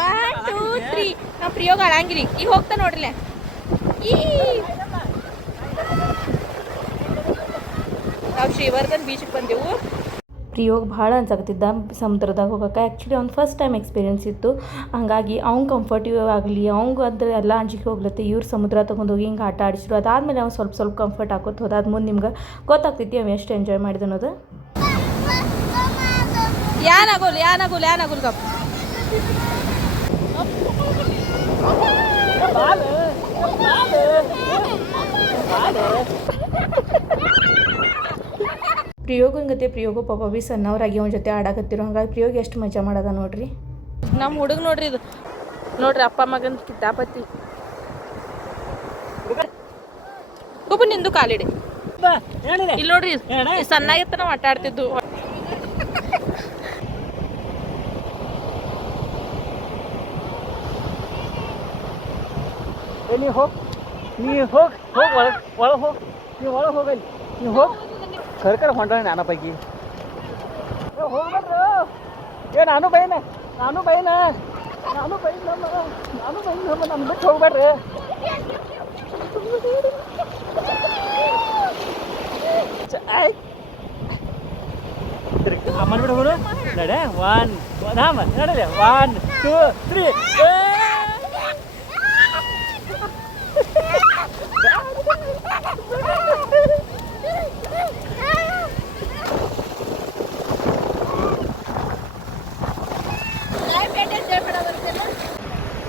1 2 3 ನಾವು ಪ್ರಿಯೋಗ ಅಳಂಗಿರಿ ಈಗ ಹೋಗ್ತಾ ನೋಡ್ರಿಲ್ಲ ಈ ನಾವು ಶ್ರೀವರ್ಧನ್ ಬೀಚ್ಗೆ ಬಂದೆವು. ಪ್ರಿಯೋಗ್ ಭಾಳ ಅನ್ಸಕತ್ತಿದ್ದ ಸಮುದ್ರದಾಗ ಹೋಗೋಕೆ. ಆ್ಯಕ್ಚುಲಿ ಅವ್ನು ಫಸ್ಟ್ ಟೈಮ್ ಎಕ್ಸ್ಪೀರಿಯನ್ಸ್ ಇತ್ತು, ಹಾಗಾಗಿ ಅವ್ನು ಕಂಫರ್ಟಿವ್ ಆಗಲಿ ಅವ್ನಿಗೆ ಅಂದ್ರೆ ಎಲ್ಲ ಅಂಜಿಕೆ ಹೋಗ್ಲತ್ತೆ. ಇವ್ರು ಸಮುದ್ರ ತೊಗೊಂಡೋಗಿ ಹಿಂಗೆ ಆಟ ಆಡಿಸಿರು. ಅದಾದಮೇಲೆ ಅವ್ನು ಸ್ವಲ್ಪ ಸ್ವಲ್ಪ ಕಂಫರ್ಟ್ ಹಾಕೋತ ಹೋದಾದ ಮುಂದೆ ನಿಮ್ಗೆ ಗೊತ್ತಾಗ್ತೈತಿ ಅವ್ನು ಎಷ್ಟು ಎಂಜಾಯ್ ಮಾಡಿದ ಅನ್ನೋದು. ಯಾನಾಗೋಲ್ ಗಪ್ ಪ್ರಿಯೋಗನ ಗತೆ ಪ್ರಿಯೋಗು ಪಾಪ ಬಿ ಸಣ್ಣವರಾಗಿ ಅವನ ಜೊತೆ ಆಡಾಕತ್ತಿರೋ. ಹಂಗಾಗಿ ಪ್ರಿಯೋಗ ಎಷ್ಟು ಮಜಾ ಮಾಡದ ನೋಡ್ರಿ. ನಮ್ಮ ಹುಡುಗ ನೋಡ್ರಿ, ಇದು ನೋಡ್ರಿ ಅಪ್ಪ ಮಗನ ಕಿತ್ತಾಪತಿ. ಒಬ್ಬ ನಿಂದು ಕಾಲಿಡಿ ಇಲ್ಲಿ ನೋಡ್ರಿ, ಸಣ್ಣಾಗಿತ್ತ ನಾವು ಆಟ ಆಡ್ತಿದ್ದು. ನೀವು ಹೋಗಿ ಸರ್ಕಾರ ಹೊಂಡ ನಾನು ಪೈಕಿ ಹೋಗ್ಬೇಡ್ರು. ನಾನು ಬೈನ ನಾನು ಬಿಟ್ಟು ಹೋಗ್ಬೇಡ್ರಿ. ಅಮ್ಮನ ಬಿಟ್ಟು ಹೋಗೋಣ ನಡೆ. 1 ನಡಲೆ 1 2 3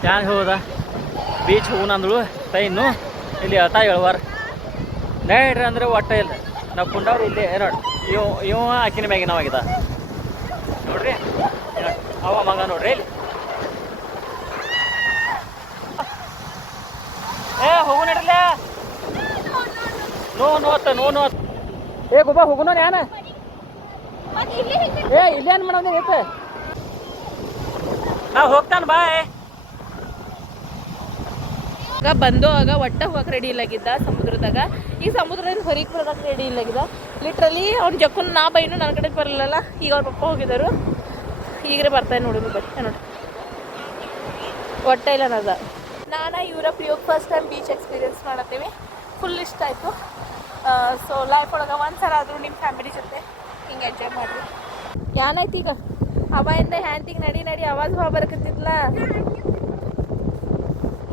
ಯಾರು ಹೋದ ಬೀಚ್ ಹೋಗೋಣ ಅಂದಳು ತೈನು. ಇಲ್ಲಿ ಅಳ್ತಾ ಹೇಳುವಾರ ನಡ್ರಿ ಅಂದ್ರೆ ಒಟ್ಟ ಇಲ್ಲ. ನಾವು ಕುಂಡವ್ರು ಇಲ್ಲಿ ನೋಡಿ ಇವ ಆಕಿನ ಮ್ಯಾಗಿನ ಆಗಿದ ನೋಡ್ರಿ. ಅವ ಮಗ ನೋಡ್ರಿ ಇಲ್ಲಿ. ಹೋಗು ನಡ್ರಲ್ಲ. ನೋ ಗೊಬ್ಬ ಹೋಗುನ ಯಾನ ಇಲ್ಲಿ ಏನ್ ಮಾಡೋದು ಐತೆ. ನಾವು ಹೋಗ್ತಾನೆ ಬಾಯ್. ಆಗ ಬಂದು ಆಗ ಒಟ್ಟ ಹೋಗಕ್ಕೆ ರೆಡಿ ಇಲ್ಲಾಗಿದ್ದ ಸಮುದ್ರದಾಗ. ಈ ಸಮುದ್ರದಿಂದ ಹೊರಗೆ ಬರೋದಕ್ಕೆ ರೆಡಿ ಇಲ್ಲಾಗಿದ್ದ. ಲಿಟ್ರಲಿ ಅವ್ನ ಜಕ್ಕನ್ ನಾ ಬೈನು ನನ್ನ ಕಡೆ ಬರಲಿಲ್ಲ. ಈಗ ಅವ್ರ ಪಪ್ಪ ಹೋಗಿದ್ದರು, ಈಗರೆ ಬರ್ತಾನೆ ನೋಡಿ ನೋಡಿ ಒಟ್ಟ ಇಲ್ಲ ಅನ್ನೋದ. ನಾನು ಇವರ ಪ್ರಿಯೋಗ ಫಸ್ಟ್ ಟೈಮ್ ಬೀಚ್ ಎಕ್ಸ್ಪೀರಿಯನ್ಸ್ ಮಾಡತ್ತೀವಿ. ಫುಲ್ ಇಷ್ಟ ಆಯಿತು. ಸೊ ಲೈಫ್ ಒಳಗೆ ಒಂದ್ಸಲ ಆದರೂ ನಿಮ್ಮ ಫ್ಯಾಮಿಲಿ ಜೊತೆ ಹಿಂಗೆ ಎಂಜಾಯ್ ಮಾಡಿರಿ. ಏನಾಯ್ತು ಈಗ ಅವಾಗಿಂದ ಹ್ಯಾಂತಿಗೆ ನಡಿ ಆವಾಜ್ ಭಾವ ಬರಕತ್ತಿದ್ಲ.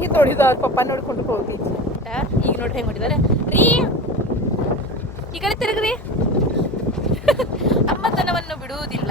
ಇದು ನೋಡಿದ್ದು ಅವ್ರ ಪಪ್ಪ ನೋಡ್ಕೊಂಡು ಹೋಗಿ ಈಗ ನೋಡಿ ಹೆಂಗೆ ಹೊಡಿದಾರೆ ರೀ. ಈ ಕಡೆ ತಿರುಗ್ರಿ. ಅಮ್ಮತನವನ್ನು ಬಿಡುವುದಿಲ್ಲ.